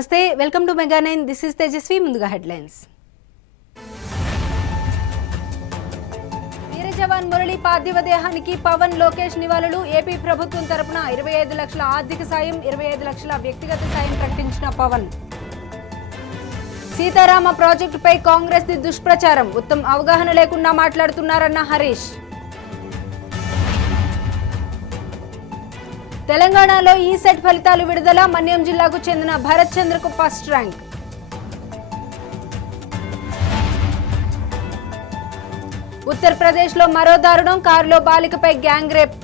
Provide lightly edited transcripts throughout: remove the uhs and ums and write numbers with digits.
నమస్తే, welcome to Mega 9. This is Tejaswi. ముందుగా headlines. వీర జవాన్ మురళి పార్థివ దేహానికి పవన్, లోకేష్ నివాళులు. ఏపీ ప్రభుత్వం తరపున 25 లక్షల ఆర్థిక సాయం, 25 లక్షల వ్యక్తిగత సాయం ప్రకటించిన పవన్. సీతారామ ప్రాజెక్టుపై కాంగ్రెస్ ది దుష్ప్రచారం, ఉత్తమ అవగాహన లేకుండా మాట్లాడుతున్నారన్న హరీష్. తెలంగాణలో ఈ సెట్ ఫలితాలు విడుదల. మన్యం జిల్లాకు చెందిన భరత్ చంద్రకు ఫస్ట్ ర్యాంక్. ఉత్తరప్రదేశ్లో మరో దారుణం, కారులో బాలికపై గ్యాంగ్ రేప్.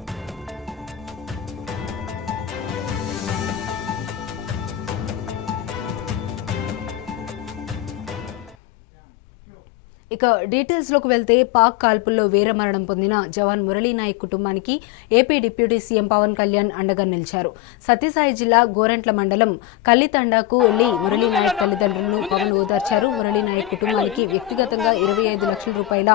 ఇక డీటెయిల్స్లోకి వెళ్తే, పాక్ కాల్పుల్లో వీరమరణం పొందిన జవాన్ మురళీ నాయక్ కుటుంబానికి AP deputy CM Pawan Kalyan అండగా నిలిచారు. సత్యసాయి జిల్లా గోరంట్ల మండలం కల్లితండాకు వెళ్లి మురళీ నాయక్ తల్లిదండ్రులను పవన్ ఓదార్చారు. మురళీ నాయక్ కుటుంబానికి వ్యక్తిగతంగా 25 లక్షల రూపాయల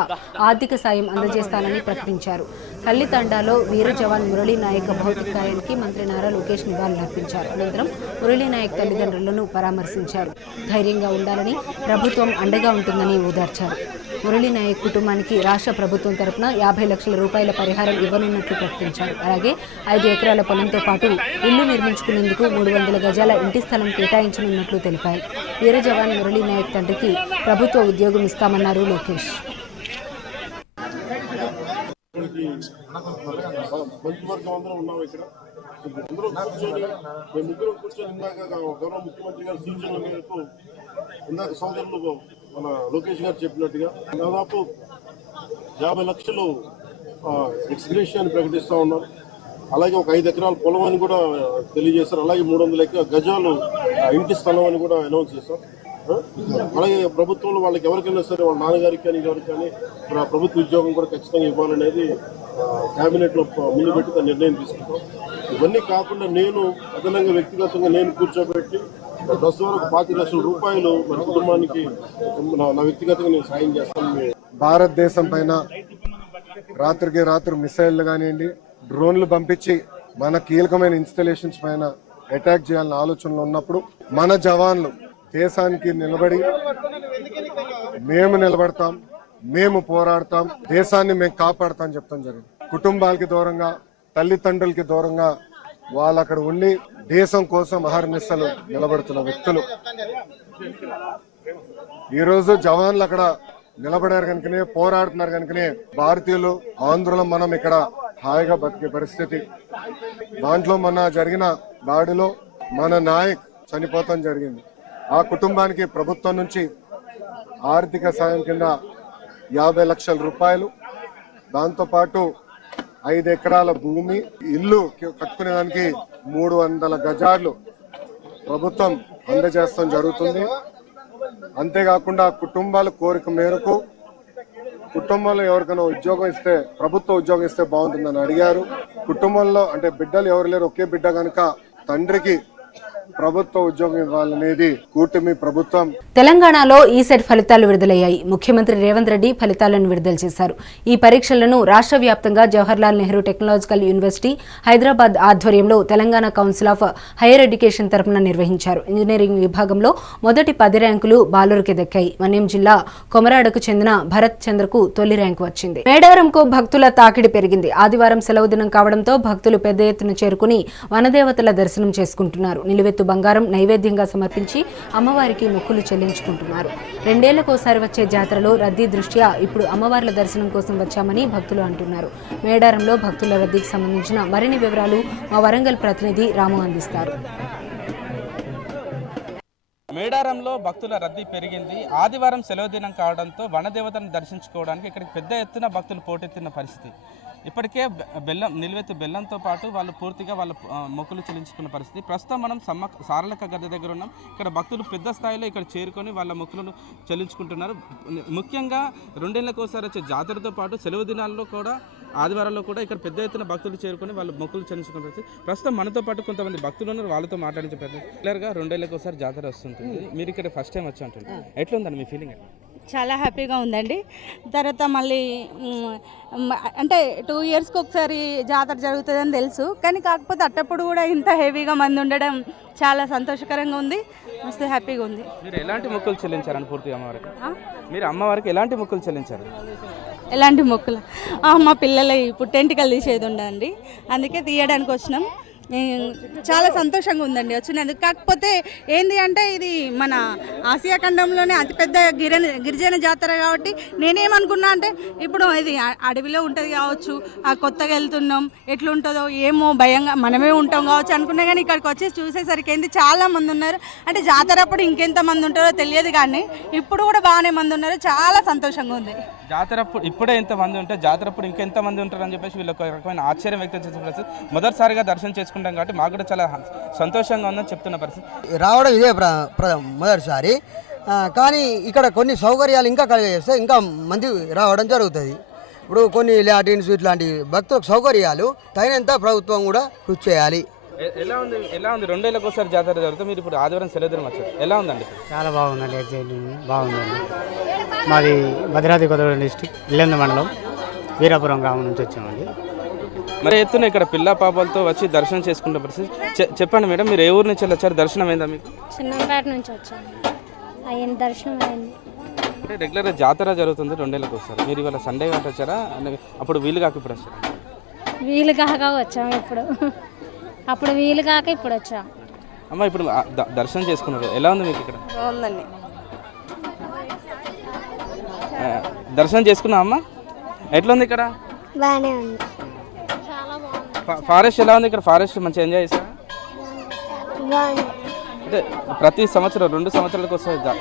ఆర్థిక సాయం అందజేస్తానని ప్రకటించారు. కల్లితండాలో వీర జవాన్ మురళీ నాయక్ భౌతికాయానికి మంత్రి నారా లోకేష్ నివాళులర్పించారు. అనంతరం మురళీ నాయక్ తల్లిదండ్రులను పరామర్శించారు. ధైర్యంగా ఉండాలని, ప్రభుత్వం అండగా ఉంటుందని ఓదార్చారు. మురళీ నాయక్ కుటుంబానికి రాష్ట్ర ప్రభుత్వం తరపున 50 లక్షల రూపాయల పరిహారం ఇవ్వనున్నట్లు ప్రకటించారు. అలాగే 5 ఎకరాల పొలంతో పాటు ఇల్లు నిర్మించుకునేందుకు 300 గజాల ఇంటి స్థలం కేటాయించనున్నట్లు తెలిపారు. వీర జవాన్ మురళీ నాయక్ తండ్రికి ప్రభుత్వ ఉద్యోగం ఇస్తామన్నారు లోకేష్. ఇందాక సోదరులు మన లోకేష్ గారు చెప్పినట్టుగా దాదాపు 50 లక్షలు ఎక్స్గ్రేషియాన్ని ప్రకటిస్తూ ఉన్నారు. అలాగే ఒక 5 ఎకరాల పొలం అని కూడా తెలియజేశారు. అలాగే 300 గజాలు ఇంటి స్థలం అని కూడా అనౌన్స్ చేశారు. అలాగే ప్రభుత్వంలో వాళ్ళకి ఎవరికైనా సరే, వాళ్ళ నాన్నగారికి కానీ ఎవరికి కానీ ప్రభుత్వ ఉద్యోగం కూడా ఖచ్చితంగా ఇవ్వాలనేది క్యాబినెట్లో ముందు పెట్టి నిర్ణయం తీసుకుంటాం. ఇవన్నీ కాకుండా నేను అదనంగా వ్యక్తిగతంగా నేను కూర్చోబెట్టి ప్రస్తుతం వరకు 25 లక్షల రూపాయలు మన కుటుంబానికి నా వ్యక్తిగతంగా నేను సాయం చేస్తాను. భారతదేశం పైన రాత్రికి రాత్రి మిసైళ్లు కానివ్వండి, డ్రోన్లు పంపించి మన కీలకమైన ఇన్స్టాలేషన్స్ పైన అటాక్ చేయాలన్న ఆలోచనలు ఉన్నప్పుడు మన జవాన్లు దేశానికి నిలబడి మేము నిలబడతాం, మేము పోరాడతాం, దేశాన్ని మేము కాపాడతాం చెప్తాం జరిగింది. కుటుంబాలకి దూరంగా, తల్లిదండ్రులకి దూరంగా వాళ్ళు అక్కడ ఉండి దేశం కోసం అహర్నిశలు నిలబడుతున్న వ్యక్తులు. ఈరోజు జవాన్లు అక్కడ నిలబడారు కనుకనే, పోరాడుతున్నారు కనుకనే భారతీయులు, ఆంధ్రులు మనం ఇక్కడ హాయిగా బతికే పరిస్థితి. దాంట్లో మొన్న జరిగిన దాడిలో మన నాయక్ చనిపోతాం జరిగింది. ఆ కుటుంబానికి ప్రభుత్వం నుంచి ఆర్థిక సాయం కింద 50 లక్షల రూపాయలు, దాంతోపాటు 5 ఎకరాల భూమి, ఇల్లు కట్టుకునేదానికి 300 గజాలు ప్రభుత్వం అందజేస్తాం జరుగుతుంది. అంతేకాకుండా కుటుంబాల కోరిక మేరకు కుటుంబంలో ఎవరికైనా ఉద్యోగం ఇస్తే, ప్రభుత్వ ఉద్యోగం ఇస్తే బాగుంటుందని అడిగారు. కుటుంబంలో అంటే బిడ్డలు ఎవరు లేరు, ఒకే బిడ్డ కనుక తండ్రికి ప్రభుత్వ ఉద్యోగం ఇవ్వాలనేది కూటమి ప్రభుత్వం. తెలంగాణలో ఈ సెట్ ఫలితాలు విడుదలయ్యాయి. ముఖ్యమంత్రి రేవంత్ రెడ్డి ఫలితాలను విడుదల చేశారు. ఈ పరీక్షలను రాష్ట్ర వ్యాప్తంగా జవహర్లాల్ నెహ్రూ టెక్నాలజికల్ యూనివర్సిటీ హైదరాబాద్ ఆధ్వర్యంలో Telangana council of higher education తరపున నిర్వహించారు. ఇంజనీరింగ్ విభాగంలో మొదటి 10 ర్యాంకులు బాలురికి దక్కాయి. మన్యం జిల్లా కొమరాడకు చెందిన భరత్ చంద్రకు తొలి ర్యాంకు వచ్చింది. మేడారంకు భక్తుల తాకిడి పెరిగింది. ఆదివారం సెలవు దినం కావడంతో భక్తులు పెద్ద ఎత్తున చేరుకుని వనదేవతల దర్శనం చేసుకుంటున్నారు. నిలువెత్తు బంగారం నైవేద్యంగా సమర్పించి అమ్మవారికి మొక్కులు చెల్లించుకుంటున్నారు. 2 ఏళ్లకోసారి వచ్చే జాతరలో రద్దీ దృష్ట్యా ఇప్పుడు అమ్మవార్ల దర్శనం కోసం వచ్చామని భక్తులు అంటున్నారు. మేడారంలో భక్తుల రద్దీకి సంబంధించిన మరిన్ని వివరాలు మా వరంగల్ ప్రతినిధి రాము అందిస్తారు. మేడారంలో భక్తుల రద్దీ పెరిగింది. ఆదివారం సెలవు దినం కావడంతో వనదేవతను దర్శించుకోవడానికి ఇక్కడికి పెద్ద ఎత్తున భక్తులు పోటెత్తిన పరిస్థితి. ఇప్పటికే నిలువెత్తు బెల్లంతో పాటు వాళ్ళు పూర్తిగా వాళ్ళ మొక్కులు చెల్లించుకున్న పరిస్థితి. ప్రస్తుతం మనం సారలక్క గద్దె దగ్గర ఉన్నాం. ఇక్కడ భక్తులు పెద్ద స్థాయిలో ఇక్కడ చేరుకొని వాళ్ళ మొక్కులను చెల్లించుకుంటున్నారు. ముఖ్యంగా 2 ఏళ్లకోసారి వచ్చే జాతరతో పాటు సెలవు దినాల్లో కూడా, ఆదివారాల్లో కూడా ఇక్కడ పెద్ద ఎత్తున భక్తులు చేరుకొని వాళ్ళ మొక్కులు చెల్లించుకున్న పరిస్థితి. ప్రస్తుతం మనతో పాటు కొంతమంది భక్తులు ఉన్నారు, వాళ్ళతో మాట్లాడించే ప్రయత్నం. క్లియర్గా 2 ఏళ్లకోసారి జాతర వస్తుంటుంది. మీరు ఇక్కడ ఫస్ట్ టైం వచ్చి అంటుంది, ఎట్లా ఉందండి మీ ఫీలింగ్? చాలా హ్యాపీగా ఉందండి. తర్వాత మళ్ళీ అంటే 2 ఇయర్స్కి ఒకసారి జాతర జరుగుతుందని తెలుసు, కానీ కాకపోతే అట్టప్పుడు కూడా ఇంత హెవీగా మంది ఉండడం చాలా సంతోషకరంగా ఉంది, మస్తు హ్యాపీగా ఉంది. మీరు ఎలాంటి మొక్కులు చెల్లించారని పూర్తిగా అమ్మవారికి? మీరు అమ్మవారికి ఎలాంటి మొక్కులు చెల్లించారు? ఎలాంటి మొక్కులు? మా పిల్లలు పుట్టెంటికలు తీసేది ఉండదండి, అందుకే తీయడానికి వచ్చినాం. చాలా సంతోషంగా ఉందండి వచ్చినందుకు. కాకపోతే ఏంది అంటే ఇది మన ఆసియా ఖండంలోనే అతిపెద్ద గిరిజన జాతర కాబట్టి నేనేమనుకున్నా అంటే ఇప్పుడు ఇది అడవిలో ఉంటుంది కావచ్చు, కొత్తగా వెళ్తున్నాం ఎట్లుంటుందో ఏమో భయంగా మనమే ఉంటాం కావచ్చు అనుకున్నా, కానీ ఇక్కడికి వచ్చేసి చూసేసరికి ఏంది చాలా మంది ఉన్నారు. అంటే జాతర అప్పుడు ఇంకెంత మంది ఉంటారో తెలియదు, కానీ ఇప్పుడు కూడా బాగానే మంది ఉన్నారు, చాలా సంతోషంగా ఉంది. జాతర అప్పుడు ఇప్పుడే ఇంతమంది ఉంటే జాతర అప్పుడు ఇంకెంత మంది ఉంటారని చెప్పేసి వీళ్ళు ఒక రకమైన ఆశ్చర్యం వ్యక్తం చేసిన పరిస్థితి. మొదటిసారిగా దర్శనం చేసుకుంటాం కాబట్టి మాకు కూడా చాలా సంతోషంగా ఉందని చెప్తున్న పరిస్థితి. రావడం ఇదే మొదటిసారి, కానీ ఇక్కడ కొన్ని సౌకర్యాలు ఇంకా కలిగజేస్తే ఇంకా మంది రావడం జరుగుతుంది. ఇప్పుడు కొన్ని లాటిన్స్ ఇట్లాంటి భక్తులకు సౌకర్యాలు తగినంత ప్రభుత్వం కూడా కృషి చేయాలి. ఎలా ఉంది 2 ఏళ్ళకి ఒకసారి జాతర జరుగుతుంది, మీరు ఇప్పుడు ఆదివారం సెలవు దినం వచ్చారు, ఎలా ఉందండి? చాలా బాగుందండి, బాగుందండి. మాది భద్రాద్రి కొత్తగూడెం డిస్టిక్ ఇల్లెందు మండలం వీరాపురం గ్రామం నుంచి వచ్చామండి. మరి ఎత్తున ఇక్కడ పిల్ల పాపలతో వచ్చి దర్శనం చేసుకునే పరిస్థితి. చెప్పండి మేడం, మీరు ఏ ఊరు నుంచి వచ్చారు? దర్శనం అయిందా మీకు? చిన్నపేట నుంచి వచ్చాను, అయ్యింది దర్శనం అయింది. అంటే రెగ్యులర్గా జాతర జరుగుతుంది 2 ఏళ్ళకి ఒకసారి, మీరు ఇవాళ సండే గంట వచ్చారా? అప్పుడు వీలు కాక ఇప్పుడు వచ్చారా? వీలు కాక వచ్చాము ఇప్పుడు, అప్పుడు వీలు కాక ఇప్పుడు వచ్చాము. అమ్మ ఇప్పుడు దర్శనం చేసుకున్నారు, ఎలా ఉంది మీకు ఇక్కడ? బాగుందండి. దర్శనం చేసుకున్నా అమ్మ, ఎట్లా ఉంది ఇక్కడ? బాగానే ఉంది. ఫారెస్ట్ ఎలా ఉంది ఇక్కడ? ఫారెస్ట్ మంచిగా ఎంజాయ్ చేస్తారా? అంటే ప్రతి సంవత్సరం 2 సంవత్సరాలకు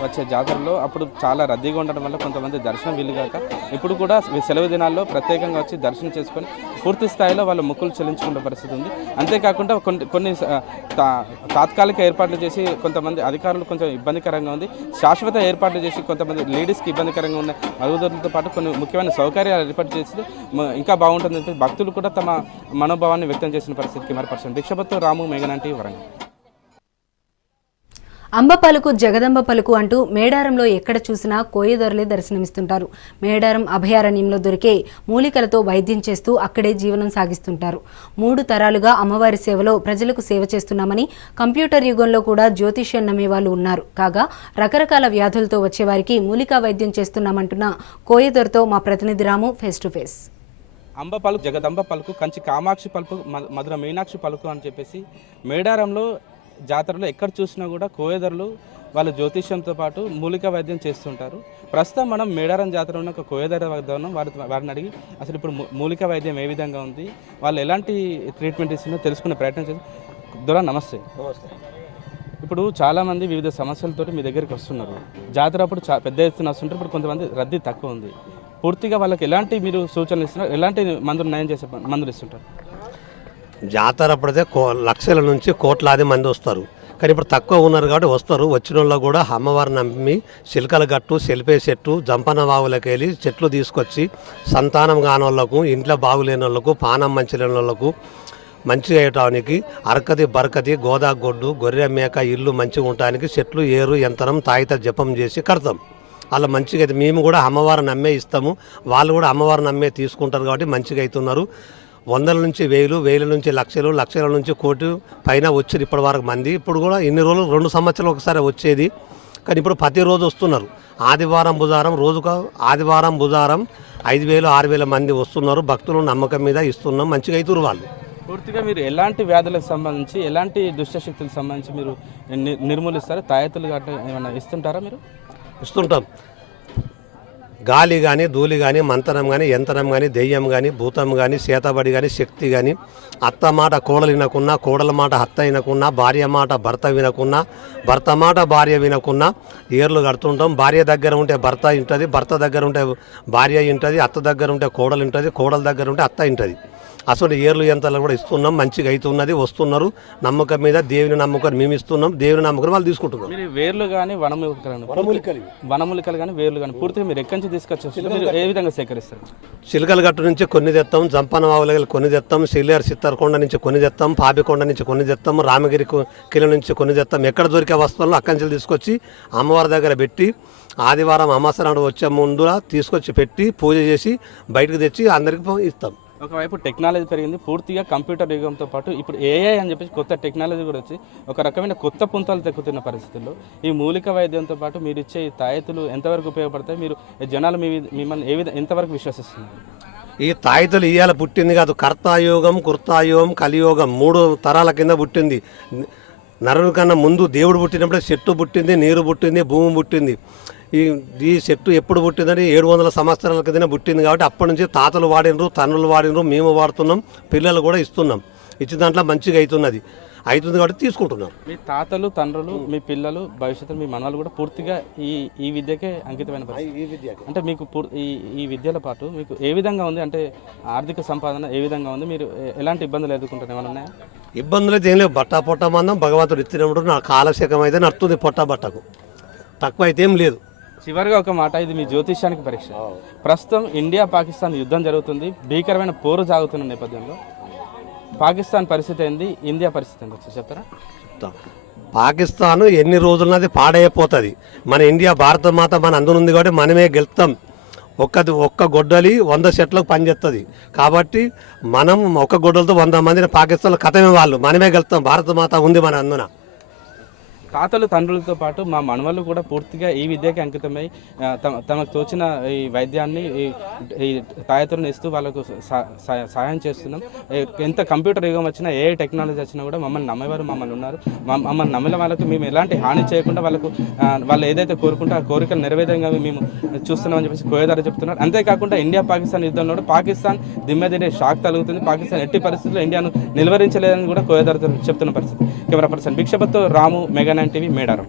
వచ్చే జాతరలో అప్పుడు చాలా రద్దీగా ఉండడం వల్ల కొంతమంది దర్శనం వీలుగాక ఇప్పుడు కూడా సెలవు దినాల్లో ప్రత్యేకంగా వచ్చి దర్శనం చేసుకొని పూర్తి స్థాయిలో వాళ్ళ మొక్కులు చెల్లించుకునే పరిస్థితి ఉంది. అంతేకాకుండా కొన్ని తాత్కాలిక ఏర్పాట్లు చేసి కొంతమంది అధికారులు కొంచెం ఇబ్బందికరంగా ఉంది, శాశ్వత ఏర్పాట్లు చేసి కొంతమంది లేడీస్కి ఇబ్బందికరంగా ఉన్న మరుగుదొడ్లతో పాటు కొన్ని ముఖ్యమైన సౌకర్యాలు ఏర్పాటు చేసి ఇంకా బాగుంటుంది. భక్తులు కూడా తమ మనోభావాన్ని వ్యక్తం చేసిన పరిస్థితికి మరి భిక్షపత్తు రాము మేఘనంటి వరంగల్. అంబ పలుకు జగదంబ పలుకు అంటూ మేడారంలో ఎక్కడ చూసినా కోయదొరలే దర్శనమిస్తుంటారు. మేడారం అభయారణ్యంలో దొరికే మూలికలతో వైద్యం చేస్తూ అక్కడే జీవనం సాగిస్తుంటారు. 3 తరాలుగా అమ్మవారి సేవలో ప్రజలకు సేవ చేస్తున్నామని, కంప్యూటర్ యుగంలో కూడా జ్యోతిష్యం నమ్మేవాళ్ళు ఉన్నారు. కాగా రకరకాల వ్యాధులతో వచ్చేవారికి మూలికా వైద్యం చేస్తున్నామంటున్న కోయదొరతో మా ప్రతినిధి రాము ఫేస్ టు ఫేస్. అంబ పలుకు, జగదంబ పలుకు, కంచి కామాక్షి పలుకు, మధుర మీనాక్షి పలుకు అని చెప్పేసి మేడారంలో జాతరలో ఎక్కడ చూసినా కూడా కోయదరులు వాళ్ళ జ్యోతిష్యంతో పాటు మూలిక వైద్యం చేస్తుంటారు. ప్రస్తుతం మనం మేడారం జాతర ఉన్న ఒక కోయదర వద్ద ఉన్నాం. వారిని అడిగి అసలు ఇప్పుడు మూలిక వైద్యం ఏ విధంగా ఉంది, వాళ్ళు ఎలాంటి ట్రీట్మెంట్ ఇస్తుందో తెలుసుకునే ప్రయత్నం చేసి. దొర నమస్తే. ఇప్పుడు చాలామంది వివిధ సమస్యలతోటి మీ దగ్గరికి వస్తున్నారు. జాతర అప్పుడు పెద్ద ఎత్తున వస్తుంటారు, ఇప్పుడు కొంతమంది రద్దీ తక్కువ ఉంది. పూర్తిగా వాళ్ళకి ఎలాంటి మీరు సూచనలు ఇస్తున్నారు, ఎలాంటి మందులు నయం చేసే మందులు ఇస్తుంటారు? జాతర అప్పుడైతే లక్షల నుంచి కోట్లాది మంది వస్తారు, కానీ ఇప్పుడు తక్కువ ఉన్నారు కాబట్టి వస్తారు. వచ్చిన వాళ్ళు కూడా అమ్మవారిని నమ్మి చిలకల గట్టు, సెల్పే చెట్టు, జంపన వాగులకు వెళ్ళి చెట్లు తీసుకొచ్చి సంతానం కాని వాళ్ళకు, ఇంట్లో బాగులేని వాళ్ళకు, పానం మంచి లేని వాళ్ళకు మంచిగా వేయటానికి అరకది బరకది గోదాగొడ్డు గొర్రె మేక ఇల్లు మంచిగా ఉండటానికి చెట్లు ఏరు యంత్రం తాయిత జపం చేసి కడతాం. అలా మంచిగా అయితే మేము కూడా అమ్మవారిని నమ్మే ఇస్తాము, వాళ్ళు కూడా అమ్మవారిని నమ్మే తీసుకుంటారు కాబట్టి మంచిగా అవుతున్నారు. 100 నుంచి 1000, 1000 నుంచి లక్షలు, లక్షల నుంచి కోటి పైన వచ్చారు ఇప్పటి వరకు మంది. ఇప్పుడు కూడా ఇన్ని రోజులు 2 సంవత్సరాలు ఒకసారి వచ్చేది, కానీ ఇప్పుడు ప్రతిరోజు వస్తున్నారు. ఆదివారం బుధవారం రోజుకు ఆదివారం బుధవారం 5000, 6000 మంది వస్తున్నారు. భక్తులు నమ్మకం మీద ఇస్తున్నాం, మంచిగా అవుతున్నారు వాళ్ళు. పూర్తిగా మీరు ఎలాంటి వ్యాధులకు సంబంధించి, ఎలాంటి దుష్టశక్తులకు సంబంధించి మీరు నిర్మూలిస్తారు? తాయెత్తులు గట్రా ఏమైనా ఇస్తుంటారా? మీరు ఇస్తుంటాం. గాలి కానీ, ధూళి కానీ, మంతనం కానీ, యంత్రం కానీ, దెయ్యం కానీ, భూతం కానీ, చేతబడి కానీ, శక్తి కానీ, అత్త మాట కోడలు వినకున్నా, కోడల మాట అత్త వినకున్నా, భార్య మాట భర్త వినకున్నా, భర్త మాట భార్య వినకున్నా ఏర్లు కడుతుంటాం. భార్య దగ్గర ఉంటే భర్త ఉంటుంది, భర్త దగ్గర ఉంటే భార్య ఉంటుంది, అత్త దగ్గర ఉంటే కోడలు ఉంటుంది, కోడల దగ్గర ఉంటే అత్త ఉంటుంది. అసలు ఏర్లు యంత్రాలు కూడా ఇస్తున్నాం, మంచిగా అవుతున్నది, వస్తున్నారు. నమ్మకం మీద దేవుని నమ్మకం మేము ఇస్తున్నాం, దేవుని నమ్మకం వాళ్ళు తీసుకుంటున్నారు. మీరు వేర్లు కానీ వనమూలికలు కానీ వేర్లు కానీ పూర్తిగా మీరు ఎక్కడి నుంచి తీసుకొచ్చి మీరు ఏ విధంగా సేకరిస్తారు? చిలకల గట్టు నుంచి కొన్ని తెస్తాం, జంపన వావులకి కొన్ని తెస్తాం, సిల్లేరు సిత్తరకొండ నుంచి కొన్ని తెస్తాం, పాపికొండ నుంచి కొన్ని తెస్తాం, రామగిరి కిల నుంచి కొన్ని తెస్తాం. ఎక్కడ దొరికే వస్తువులను అక్కడి నుంచి తీసుకొచ్చి అమ్మవారి దగ్గర పెట్టి ఆదివారం అమావాస్య నాడు వచ్చే ముందు తీసుకొచ్చి పెట్టి పూజ చేసి బయటకు తెచ్చి అందరికి ఇస్తాం. ఒకవైపు టెక్నాలజీ పెరిగింది, పూర్తిగా కంప్యూటర్ యుగంతో పాటు ఇప్పుడు ఏఐ అని చెప్పేసి కొత్త టెక్నాలజీ కూడా వచ్చి ఒక రకమైన కొత్త పుంతలు తెక్కుతున్న పరిస్థితుల్లో ఈ మూలిక వైద్యంతో పాటు మీరు ఇచ్చే ఈ తాయెత్తులు ఎంతవరకు ఉపయోగపడతాయి? మీరు జనాలు మిమ్మల్ని ఎంతవరకు విశ్వసిస్తున్నారు? ఈ తాయితలు ఇయ్యాల పుట్టింది కాదు, కర్తాయోగం, కృతాయోగం, కలియోగం 3 తరాల కింద పుట్టింది. నరుని కన్నా ముందు దేవుడు పుట్టినప్పుడే చెట్టు పుట్టింది, నీరు పుట్టింది, భూమి పుట్టింది. ఈ చెట్టు ఎప్పుడు పుట్టిందని 700 సంవత్సరాల కిందనే పుట్టింది. కాబట్టి అప్పటి నుంచి తాతలు వాడినరు, తండ్రులు వాడినరు, మేము వాడుతున్నాం, పిల్లలు కూడా ఇస్తున్నాం. ఇచ్చిన దాంట్లో మంచిగా అవుతుంది కాబట్టి తీసుకుంటున్నాం. మీ తాతలు, తండ్రులు, మీ పిల్లలు, భవిష్యత్తులో మీ మనవాళ్ళు కూడా పూర్తిగా ఈ విద్యకే అంకితమైన పరిస్థితి. అంటే మీకు ఈ విద్యల పాటు మీకు ఏ విధంగా ఉంది, అంటే ఆర్థిక సంపాదన ఏ విధంగా ఉంది? మీరు ఎలాంటి ఇబ్బందులు ఎదుర్కొంటారు? ఏమైనా ఉన్నాయా? ఇబ్బందులు అయితే ఏం లేవు. పొట్ట మందం భగవంతుడు ఇచ్చినప్పుడు నా కాలశకం అయితే నడుతుంది, బట్టకు తక్కువ అయితే ఏం లేదు. చివరిగా ఒక మాట, ఇది మీ జ్యోతిష్యానికి పరీక్ష. ప్రస్తుతం ఇండియా పాకిస్తాన్ యుద్ధం జరుగుతుంది, భీకరమైన పోరు సాగుతున్న నేపథ్యంలో పాకిస్తాన్ పరిస్థితి ఏంది, ఇండియా పరిస్థితి ఏంది చెప్తారా? పాకిస్తాన్ ఎన్ని రోజులన్నది పాడైపోతుంది. మన ఇండియా భారత మాత మన అందునుంది కాబట్టి మనమే గెలుస్తాం. ఒక్క గొడ్డలి 100 చెట్లకు పనిచేస్తుంది. కాబట్టి మనం ఒక్క గొడ్డలతో 100 మందిని పాకిస్తాన్లో కథమే వాళ్ళు, మనమే గెలుస్తాం. భారత మాత ఉంది మన అందున. తాతలు, తండ్రులతో పాటు మా మనవళ్ళు కూడా పూర్తిగా ఈ విద్యకి అంకితమై తమకు తోచిన ఈ వైద్యాన్ని ఈ తాయెత్తులను ఇస్తూ వాళ్ళకు సహాయం చేస్తున్నాం. ఎంత కంప్యూటర్ యుగం వచ్చినా, ఏ టెక్నాలజీ వచ్చినా కూడా మమ్మల్ని నమ్మేవారు మమ్మల్ని ఉన్నారు. మమ్మల్ని నమ్మిన వాళ్ళకు మేము ఎలాంటి హాని చేయకుండా వాళ్ళు ఏదైతే కోరుకుంటే ఆ కోరికలు నెరవేరంగా మేము చూస్తున్నామని చెప్పేసి కోయదారు చెప్తున్నారు. అంతేకాకుండా ఇండియా పాకిస్తాన్ యుద్ధంలో కూడా పాకిస్తాన్ దిమ్మెదిరే షాక్ తగులుతుంది. పాకిస్తాన్ ఎట్టి పరిస్థితుల్లో ఇండియాను నిలువరించలేదని కూడా కోయదారు చెప్తున్న పరిస్థితి. కెమెరా పర్సన్ భిక్షపత్తో రాము, మెగా టీవీ, మేడారం.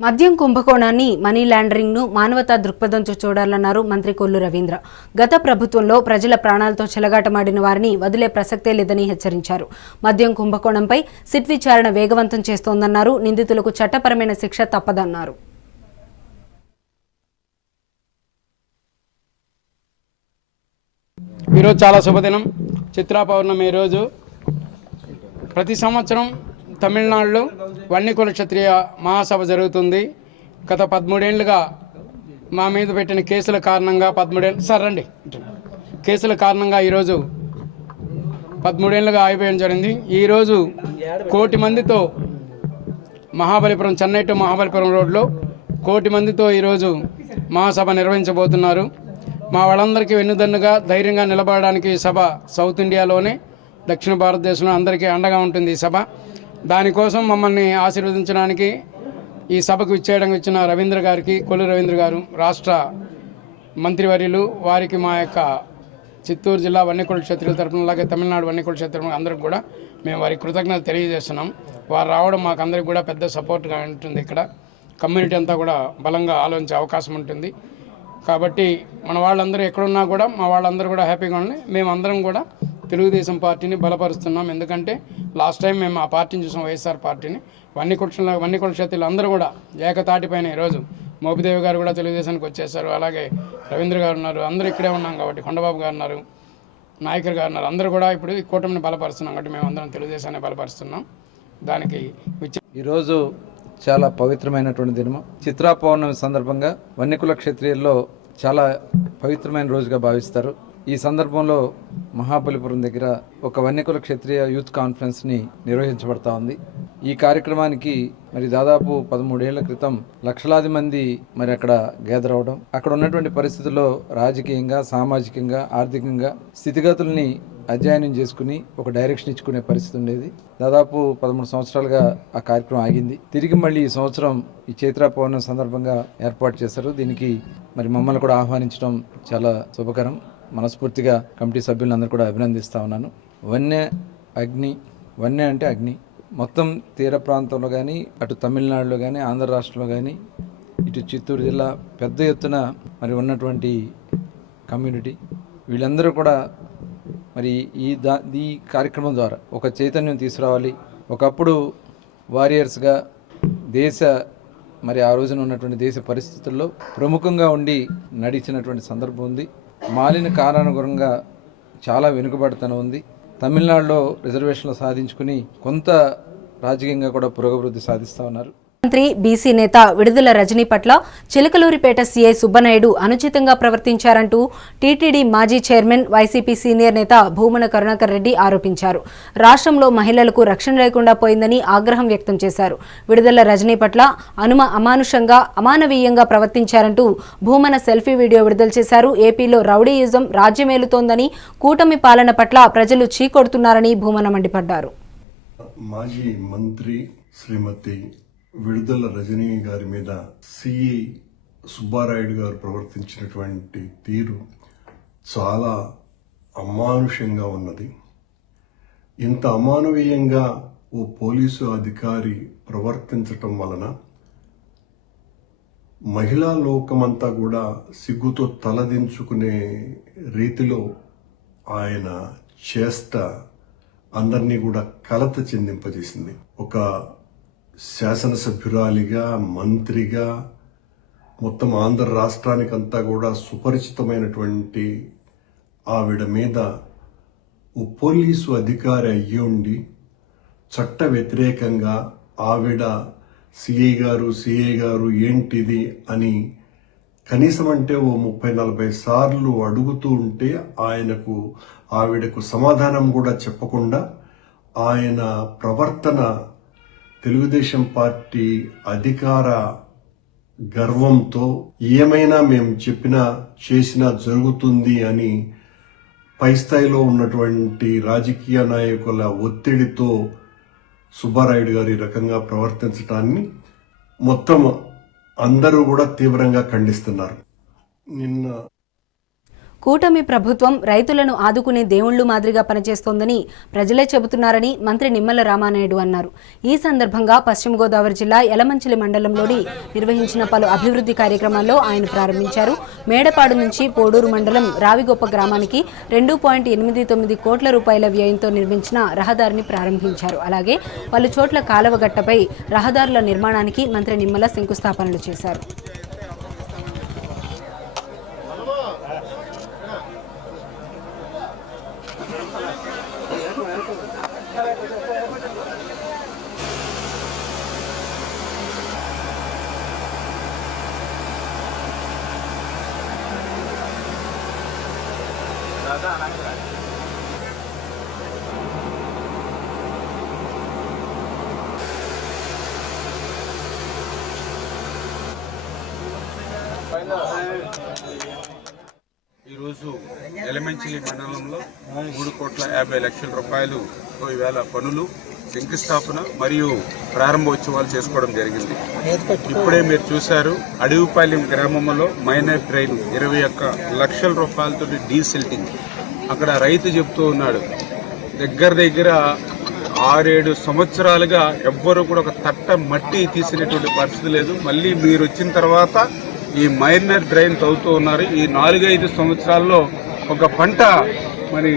మద్యం కుంభకోణాన్ని, మనీ లాండరింగ్ను మానవతా దృక్పథంతో చూడాలన్నారు మంత్రి కొల్లు రవీంద్ర. గత ప్రభుత్వంలో ప్రజల ప్రాణాలతో చెలగాటమాడిన వారిని వదిలే ప్రసక్తే లేదని హెచ్చరించారు. మద్యం కుంభకోణంపై సిట్ విచారణ వేగవంతం చేస్తోందన్నారు. నిందితులకు చట్టపరమైన శిక్ష తప్పదన్నారు. ఈరోజు చాలా శుభదినం, చిత్రా పౌర్ణమి. ఈరోజు ప్రతి సంవత్సరం తమిళనాడులో వన్నికుల క్షత్రియ మహాసభ జరుగుతుంది. గత 13 ఏళ్ళుగా మా మీద పెట్టిన కేసుల కారణంగా కేసుల కారణంగా ఈరోజు 13 ఏళ్ళుగా ఆగిపోయడం జరిగింది. ఈరోజు 1 కోటి మందితో మహాబలిపురం, చెన్నై టు మహాబలిపురం రోడ్లో 1 కోటి మందితో ఈరోజు మహాసభ నిర్వహించబోతున్నారు. మా వాళ్ళందరికీ వెన్నుదన్నుగా ధైర్యంగా నిలబడడానికి ఈ సభ సౌత్ ఇండియాలోనే, దక్షిణ భారతదేశంలో అందరికీ అండగా ఉంటుంది ఈ సభ. దానికోసం మమ్మల్ని ఆశీర్వదించడానికి ఈ సభకు ఇచ్చేయడానికి వచ్చిన రవీంద్ర గారికి, కొల్లు రవీంద్ర గారు, రాష్ట్ర మంత్రివర్యులు, వారికి మా యొక్క చిత్తూరు జిల్లా వన్యకుల క్షత్రియుల తరఫున, అలాగే తమిళనాడు వన్యకుల క్షత్రియుల అందరికి కూడా మేము వారికి కృతజ్ఞతలు తెలియజేస్తున్నాం. వారు రావడం మాకు అందరికి కూడా పెద్ద సపోర్ట్గా ఉంటుంది. ఇక్కడ కమ్యూనిటీ అంతా కూడా బలంగా ఆలోచించే అవకాశం ఉంటుంది. కాబట్టి మన వాళ్ళందరూ ఎక్కడున్నా కూడా మా వాళ్ళందరూ కూడా హ్యాపీగా ఉండి మేమందరం కూడా తెలుగుదేశం పార్టీని బలపరుస్తున్నాం. ఎందుకంటే లాస్ట్ టైం మేము ఆ పార్టీని చూసాం, వైఎస్ఆర్ పార్టీని. వన్యకుల క్షత్రియులు అందరూ కూడా ఏకతాటిపైన ఈరోజు మోపిదేవి గారు కూడా తెలుగుదేశానికి వచ్చేసారు, అలాగే రవీంద్ర గారు ఉన్నారు, అందరూ ఇక్కడే ఉన్నాం కాబట్టి, కొండబాబు గారు ఉన్నారు, నాయకర్ గారు ఉన్నారు, అందరూ కూడా ఇప్పుడు ఈ కూటమిని బలపరుస్తున్నాం. కాబట్టి మేము అందరం తెలుగుదేశాన్ని బలపరుస్తున్నాం. దానికి ఈరోజు చాలా పవిత్రమైనటువంటి దినము. చిత్రా పౌర్ణమి సందర్భంగా వన్యకుల క్షత్రియుల్లో చాలా పవిత్రమైన రోజుగా భావిస్తారు. ఈ సందర్భంలో మహాబలిపురం దగ్గర ఒక వన్యకుల క్షత్రియ యూత్ కాన్ఫరెన్స్ని నిర్వహించబడతా ఉంది. ఈ కార్యక్రమానికి మరి దాదాపు 13 ఏళ్ల క్రితం లక్షలాది మంది మరి అక్కడ గ్యాదర్ అవడం, అక్కడ ఉన్నటువంటి పరిస్థితుల్లో రాజకీయంగా, సామాజికంగా, ఆర్థికంగా స్థితిగతుల్ని అధ్యయనం చేసుకుని ఒక డైరెక్షన్ ఇచ్చుకునే పరిస్థితి ఉండేది. దాదాపు 13 సంవత్సరాలుగా ఆ కార్యక్రమం ఆగింది. తిరిగి మళ్ళీ ఈ సంవత్సరం ఈ చైత్ర పౌర్ణమి సందర్భంగా ఏర్పాటు చేశారు. దీనికి మరి మమ్మల్ని కూడా ఆహ్వానించడం చాలా శుభకరం. మనస్ఫూర్తిగా కమిటీ సభ్యులందరూ కూడా అభినందిస్తూ ఉన్నాను. వన్య అంటే అగ్ని. మొత్తం తీర ప్రాంతంలో కానీ, అటు తమిళనాడులో కానీ, ఆంధ్ర రాష్ట్రంలో కానీ, ఇటు చిత్తూరు జిల్లా పెద్ద ఎత్తున మరి ఉన్నటువంటి కమ్యూనిటీ వీళ్ళందరూ కూడా మరి ఈ కార్యక్రమం ద్వారా ఒక చైతన్యం తీసుకురావాలి. ఒకప్పుడు వారియర్స్గా మరి ఆ రోజున ఉన్నటువంటి దేశ పరిస్థితుల్లో ప్రముఖంగా ఉండి నడిచినటువంటి సందర్భం ఉంది. మాలిన కారణానుగుణంగా చాలా వెనుకబడితనం ఉంది. తమిళనాడులో రిజర్వేషన్లు సాధించుకుని కొంత రాజకీయంగా కూడా పురోగభివృద్ధి సాధిస్తూ ఉన్నారు. మంత్రి బీసీ నేత విడుదల రజనీ పట్ల చిలకలూరిపేట సీఐ సుబ్బనాయుడు అనుచితంగా ప్రవర్తించారంటూ టీటీడీ మాజీ చైర్మన్ వైసీపీ సీనియర్ నేత భూమన కరుణాకర్ రెడ్డి ఆరోపించారు. రాష్ట్రంలో మహిళలకు రక్షణ లేకుండా పోయిందని ఆగ్రహం వ్యక్తం చేశారు. విడుదల రజనీ పట్ల అమానవీయంగా ప్రవర్తించారంటూ భూమన సెల్ఫీ వీడియో విడుదల చేశారు. ఏపీలో రౌడీయిజం రాజ్యమేలుతోందని, కూటమి పాలన పట్ల ప్రజలు చీకొడుతున్నారని భూమన మండిపడ్డారు. మాజీ మంత్రి శ్రీమతి విడుదల రజనీ గారి మీద సిఐ సుబ్బారాయుడు గారు ప్రవర్తించినటువంటి తీరు చాలా అమానుషంగా ఉన్నది. ఇంత అమానవీయంగా ఓ పోలీసు అధికారి ప్రవర్తించటం వలన మహిళా లోకమంతా కూడా సిగ్గుతో తలదించుకునే రీతిలో ఆయన చేష్ట అందరినీ కూడా కలత చెందింపజేసింది. ఒక శాసనసభ్యురాలిగా, మంత్రిగా, మొత్తం ఆంధ్ర రాష్ట్రానికంతా కూడా సుపరిచితమైనటువంటి ఆవిడ మీద ఓ పోలీసు అధికారి అయ్యుండి చట్ట వ్యతిరేకంగా ఆవిడ సిఐ గారు ఏంటిది అని కనీసం అంటే ఓ 30-40 సార్లు అడుగుతూ ఉంటే ఆవిడకు సమాధానం కూడా చెప్పకుండా ఆయన ప్రవర్తన తెలుగుదేశం పార్టీ అధికార గర్వంతో ఏమైనా మేము చెప్పినా చేసినా జరుగుతుంది అని పై స్థాయిలో ఉన్నటువంటి రాజకీయ నాయకుల ఒత్తిడితో సుబ్బారాయుడు గారు ఈ రకంగా ప్రవర్తించడాన్ని మొత్తం అందరూ కూడా తీవ్రంగా ఖండిస్తున్నారు. నిన్న కూటమి ప్రభుత్వం రైతులను ఆదుకునే దేవుళ్లు మాదిరిగా పనిచేస్తోందని ప్రజలే చెబుతున్నారని మంత్రి నిమ్మల రామానాయుడు అన్నారు. ఈ సందర్భంగా పశ్చిమ గోదావరి జిల్లా యలమంచిలి మండలంలోని నిర్వహించిన పలు అభివృద్ధి కార్యక్రమాల్లో ఆయన ప్రారంభించారు. మేడపాడు నుంచి పోడూరు మండలం రావిగొప్ప గ్రామానికి 2.89 కోట్ల రూపాయల వ్యయంతో నిర్మించిన రహదారిని ప్రారంభించారు. అలాగే పలు చోట్ల కాలువగట్టపై రహదారుల నిర్మాణానికి మంత్రి నిమ్మల శంకుస్థాపనలు చేశారు. ఈరోజు యలమంచిలి మండలంలో 3,50 లక్షల రూపాయలు ఈవేళ పనులు శంకుస్థాపన మరియు ప్రారంభోత్సవాలు చేసుకోవడం జరిగింది. ఇప్పుడే మీరు చూశారు, అడవిపాలెం గ్రామంలో మైనర్ డ్రైన్ 21 లక్షల రూపాయలతో డీసిల్టింగ్. అక్కడ రైతు చెప్తూ ఉన్నాడు, దగ్గర 6-7 సంవత్సరాలుగా ఎవ్వరూ కూడా ఒక తట్ట మట్టి తీసినటువంటి పరిస్థితి లేదు. మళ్ళీ మీరు వచ్చిన తర్వాత ఈ మైనర్ డ్రైన్ తవ్వుతూ ఉన్నారు. ఈ 4-5 సంవత్సరాల్లో ఒక పంట మరి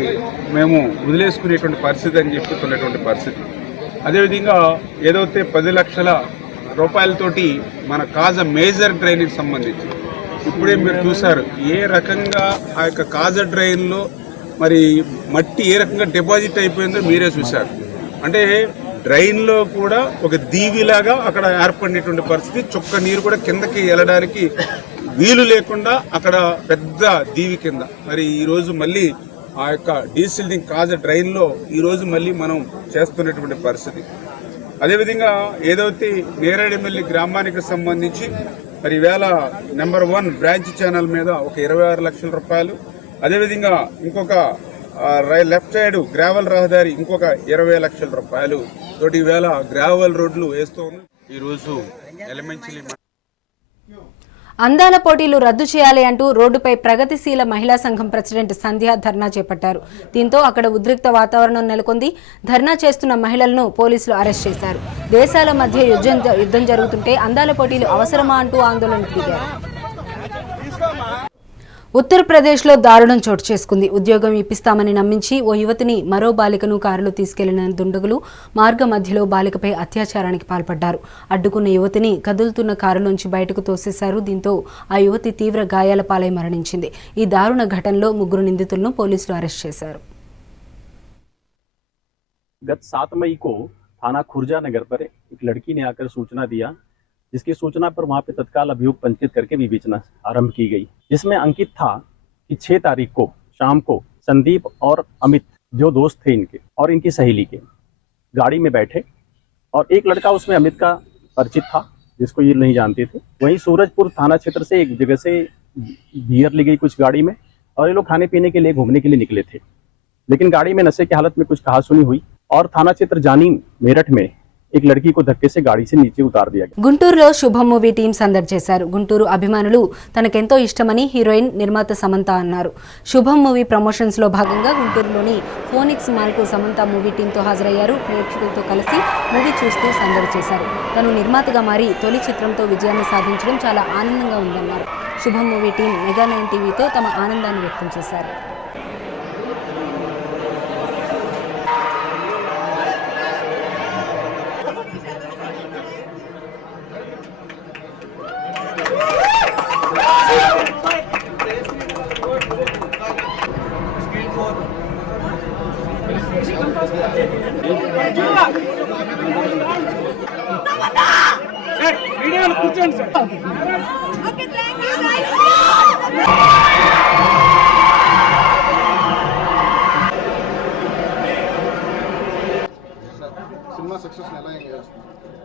మేము వదిలేసుకునేటువంటి పరిస్థితి అని చెప్తున్నటువంటి పరిస్థితి. అదేవిధంగా ఏదైతే 10 లక్షల రూపాయలతోటి మన కాజ మేజర్ డ్రైన్కి సంబంధించి ఇప్పుడే మీరు చూశారు ఏ రకంగా ఆ యొక్క కాజ డ్రైన్లో మరి మట్టి ఏ రకంగా డిపాజిట్ అయిపోయిందో మీరే చూశారు. అంటే డ్రైన్లో కూడా ఒక దీవిలాగా అక్కడ ఏర్పడినటువంటి పరిస్థితి, చుక్క నీరు కూడా కిందకి వెళ్ళడానికి వీలు లేకుండా అక్కడ పెద్ద దీవి కింద మరి ఈరోజు మళ్ళీ ఆ యొక్క డీసిల్టింగ్ కాజ డ్రైన్లో ఈరోజు మళ్ళీ మనం చేస్తున్నటువంటి పరిస్థితి. అదేవిధంగా ఏదైతే నేరేడుమిల్లి గ్రామానికి సంబంధించి మరి ఈవేళ నెంబర్ 1 బ్రాంచ్ ఛానల్ మీద ఒక 26 లక్షల రూపాయలు, అదేవిధంగా ఇంకొక లెఫ్ట్ సైడ్ గ్రావెల్ రహదారి ఇంకొక 20 లక్షల రూపాయలు తోటి ఈవేళ గ్రావెల్ రోడ్లు వేస్తూ ఉన్నాం. ఈరోజు యలమంచిలి అందాల పోటీలు రద్దు చేయాలి అంటూ రోడ్డుపై ప్రగతిశీల మహిళా సంఘం ప్రెసిడెంట్ సంధ్య ధర్నా చేపట్టారు. దీంతో అక్కడ ఉద్రిక్త వాతావరణం నెలకొంది. ధర్నా చేస్తున్న మహిళలను పోలీసులు అరెస్ట్ చేశారు. దేశాల మధ్య యుద్ధం జరుగుతుంటే అందాల పోటీలు అవసరమా అంటూ ఆందోళనకు దిగారు. ఉత్తరప్రదేశ్లో దారుణం చోటు చేసుకుంది. ఉద్యోగం ఇప్పిస్తామని నమ్మించి ఓ యువతిని మరో బాలికను కారులో తీసుకెళ్లిన దుండగులు మార్గ మధ్యలో బాలికపై అత్యాచారానికి పాల్పడ్డారు. అడ్డుకున్న యువతిని కదులుతున్న కారులోంచి బయటకు తోసేశారు. దీంతో ఆ యువతి తీవ్ర గాయాల పాలై మరణించింది. ఈ దారుణ ఘటనలో 3 నిందితులను పోలీసులు అరెస్ట్ చేశారు. गत 7 मई को थाना खुर्जा नगर पर एक लड़की ने आकर सूचना दिया, जिसकी सूचना पर वहां पे तत्काल अभियोग पंजीकृत करके विवेचना आरंभ की गई, जिसमें अंकित था कि 6 तारीख को शाम को संदीप और अमित जो दोस्त थे इनके और इनकी सहेली के गाड़ी में बैठे और एक लड़का उसमें अमित का परिचित था जिसको ये नहीं जानते थे। वहीं सूरजपुर थाना क्षेत्र से एक जगह से बियर ली गई कुछ गाड़ी में और ये लोग खाने पीने के लिए घूमने के लिए निकले थे, लेकिन गाड़ी में नशे की हालत में कुछ कहासुनी हुई और थाना क्षेत्र जानी मेरठ में एक लड़की को धक्के से गाड़ी से नीचे उतार दिया गया. గుంటూరులో శుభం మూవీ టీం సందడి చేశారు. గుంటూరు అభిమానులు తనకెంతో ఇష్టమని హీరోయిన్ నిర్మాత సమంత అన్నారు. శుభం మూవీ ప్రమోషన్స్ లో భాగంగా గుంటూరులోని ఫోనిక్స్ మాల్కు సమంత మూవీ టీంతో హాజరయ్యారు. ప్రేక్షకులతో కలిసి మూవీ చూస్తూ సందడి చేశారు. తను నిర్మాతగా మారి తొలి చిత్రంతో విజయాన్ని సాధించడం చాలా ఆనందంగా ఉందన్నారు. శుభం మూవీ టీం మెగా 9 టీవీతో తమ ఆనందాన్ని వ్యక్తం చేశారు.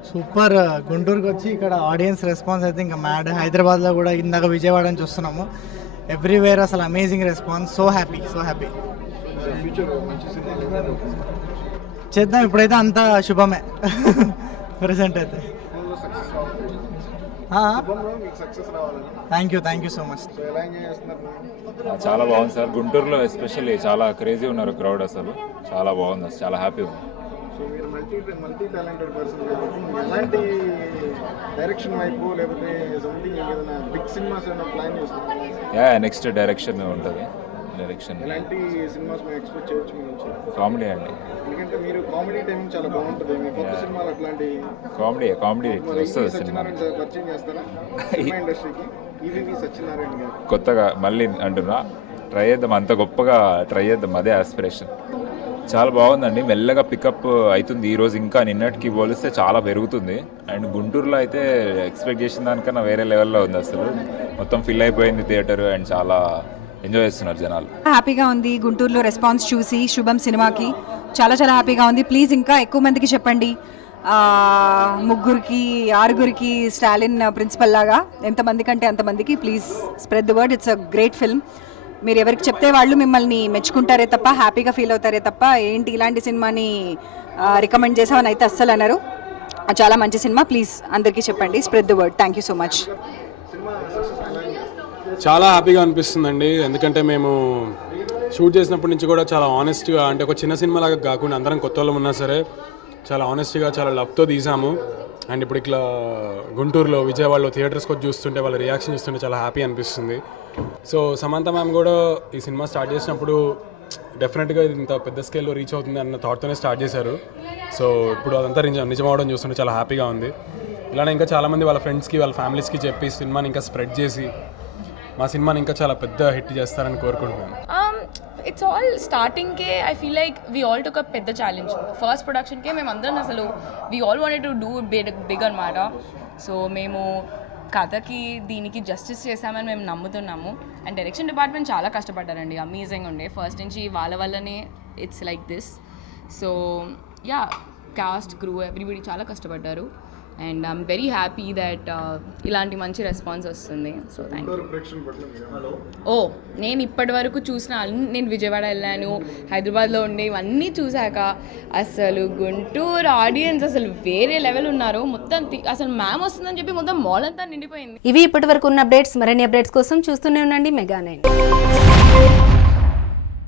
సూపర్. గుంటూరుకి వచ్చి ఇక్కడ ఆడియన్స్ రెస్పాన్స్ అయితే ఇంకా మ్యాడ్. హైదరాబాద్లో కూడా ఇందాక విజయవాడ నుంచి వస్తున్నాము. ఎవ్రీవేర్ అసలు amazing response. So happy, so happy. చేద్దాం, ఇప్పుడైతే అంతా శుభమే ప్రెసెంట్ అయితే. Thank you so much. చాలా బాగుంది సార్. గుంటూరులో ఎస్పెషల్లీ చాలా క్రేజీ ఉన్నారు క్రౌడ్, అసలు చాలా బాగుంది, చాలా హ్యాపీ ఉంది. మల్టీ టాలెంటెడ్ పర్సన్ ఎలాంటి డైరెక్షన్ వైపు లేకపోతే సంథింగ్ ఏదైనా బిగ్ సినిమాస్ ఏమైనా ప్లాన్ చేస్తున్నారు? నెక్స్ట్ డైరెక్షన్ ఉంటుంది. డైరెక్షన్ ఎలాంటి సినిమాస్ మేము ఎక్స్పెక్ట్ చేయొచ్చు మీ నుంచి? కామెడీ అండి. ఎందుకంటే మీరు కామెడీ టైమింగ్ చాలా బాగుంటుంది. మీ కొత్త సినిమాలు అట్లాంటి కామెడీ వస్తుంది సినిమా. పరిచయం చేస్తారా సినిమా ఇండస్ట్రీకి? ఈవీవి సత్యనారాయణ గారు కొత్తగా మళ్ళీ అంటున్నా, ట్రై చేద్దాం, అంత గొప్పగా ట్రై చేద్దాం, అదే ఆస్పిరేషన్. చాలా బాగుందండి, మెల్లగా పికప్ అవుతుంది. ఈరోజు ఇంకా నిన్నటికి పోలిస్తే చాలా పెరుగుతుంది. అండ్ గుంటూరులో అయితే ఎక్స్పెక్ట్ చేసిన దానికన్నా వేరే లెవెల్లో ఉంది. అసలు మొత్తం ఫిల్ అయిపోయింది థియేటర్ అండ్ చాలా ఎంజాయ్ చేస్తున్నారు జనాలు. హ్యాపీగా ఉంది గుంటూరులో రెస్పాన్స్ చూసి శుభం సినిమాకి. చాలా హ్యాపీగా ఉంది. ప్లీజ్ ఇంకా ఎక్కువ మందికి చెప్పండి. 3 6 స్టాలిన్ ప్రిన్సిపల్ లాగా ఎంతమంది కంటే అంతమందికి please spread the word. It's a great film. మీరు ఎవరికి చెప్తే వాళ్ళు మిమ్మల్ని మెచ్చుకుంటారే తప్ప, హ్యాపీగా ఫీల్ అవుతారే తప్ప, ఏంటి ఇలాంటి సినిమాని రికమెండ్ చేసామని అయితే అస్సలు అన్నారు. చాలా మంచి సినిమా. ప్లీజ్ అందరికీ చెప్పండి. Spread the word. Thank you so much. చాలా హ్యాపీగా అనిపిస్తుందండి. ఎందుకంటే మేము షూట్ చేసినప్పటి నుంచి కూడా చాలా ఆనెస్ట్గా, అంటే ఒక చిన్న సినిమా లాగా కాకుండా అందరం కొత్త వాళ్ళం ఉన్నా సరే చాలా ఆనెస్ట్గా చాలా లవ్తో తీసాము. అండ్ ఇప్పుడు ఇట్లా గుంటూరులో విజయవాడలో థియేటర్స్కి వచ్చి చూస్తుంటే వాళ్ళ రియాక్షన్ చూస్తుంటే చాలా హ్యాపీ అనిపిస్తుంది. సో సమంత మ్యామ్ కూడా ఈ సినిమా స్టార్ట్ చేసినప్పుడు డెఫినెట్గా ఇది ఇంత పెద్ద స్కేల్లో రీచ్ అవుతుంది అన్న థాట్తోనే స్టార్ట్ చేశారు. సో ఇప్పుడు అదంతా నిజమవడం చూస్తుంటే చాలా హ్యాపీగా ఉంది. ఇలానే ఇంకా చాలామంది వాళ్ళ ఫ్రెండ్స్కి వాళ్ళ ఫ్యామిలీస్కి చెప్పి సినిమాని ఇంకా స్ప్రెడ్ చేసి మా సినిమాని ఇంకా చాలా పెద్ద హిట్ చేస్తారని కోరుకుంటున్నాను. ఇట్స్ ఆల్ స్టార్టింగ్కే I feel like we all took a పెద్ద ఛాలెంజ్. ఫస్ట్ ప్రొడక్షన్కే మేము అందరం అసలు we all wanted to do big అనమాట. సో మేము కథకి దీనికి జస్టిస్ చేసామని మేము నమ్ముతున్నాము. అండ్ డైరెక్షన్ డిపార్ట్మెంట్ చాలా కష్టపడ్డారండి, అమేజింగ్ ఉండే. ఫస్ట్ నుంచి వాళ్ళ వల్లనే it's like this. So yeah, cost crew everybody చాలా కష్టపడ్డారు. And I'm very happy that ఇలాంటి మంచి రెస్పాన్స్ వస్తుంది. So thank you. నేను ఇప్పటి వరకు చూసిన నేను విజయవాడ వెళ్ళాను, హైదరాబాద్లో ఉండే ఇవన్నీ చూశాక అసలు గుంటూరు ఆడియన్స్ అసలు వేరే లెవెల్ ఉన్నారు. మొత్తం అసలు మ్యామ్ వస్తుందని చెప్పి మొత్తం మాల్ అంతా నిండిపోయింది. ఇవి ఇప్పటి వరకు ఉన్న అప్డేట్స్. మరిన్ని అప్డేట్స్ కోసం చూస్తూనే ఉండండి మెగా 9.